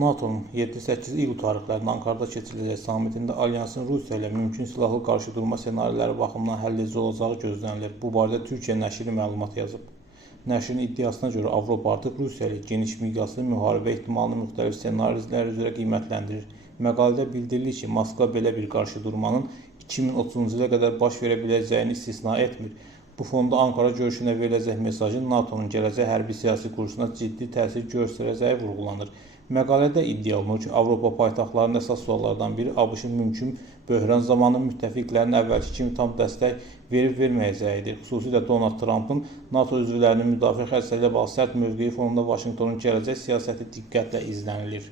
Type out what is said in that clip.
NATO-nun 7-8 iyul tarixlərində Ankarada keçiriləcək sammitində alyansın Rusiya ilə mümkün silahlı qarşıdurma ssenariləri baxımından həlledici olacağı gözlənilir. Bu barədə Türkiyə nəşri məlumat yazıb. Nəşrin iddiasına görə Avropa artıq Rusiya ilə geniş miqyaslı müharibə ehtimalını müxtəlif ssenarilər üzrə qiymətləndirir. Məqalədə bildirilir ki, Moskva belə bir qarşıdurmanın 2030-cu ilə qədər baş verə biləcəyini istisna etmir. Bu fonda Ankara görüşünə veriləcək mesajın NATO'nun gələcək hərbi siyasi kursuna ciddi təsir göstərəcəyi vurğulanır. Məqalədə iddia olunur ki, Avropa paytaxtlarının əsas suallardan biri ABŞ-ın mümkün böhran zamanı müttəfiqlərin əvvəlki kimi tam dəstək verib-verməyəcəyidir. Xüsusilə Donald Trumpın NATO üzvlərinin müdafiə xərcləri ilə bağlı sərt mövqeyi fonunda Vaşinqtonun gələcək siyasəti diqqətlə izlənilir.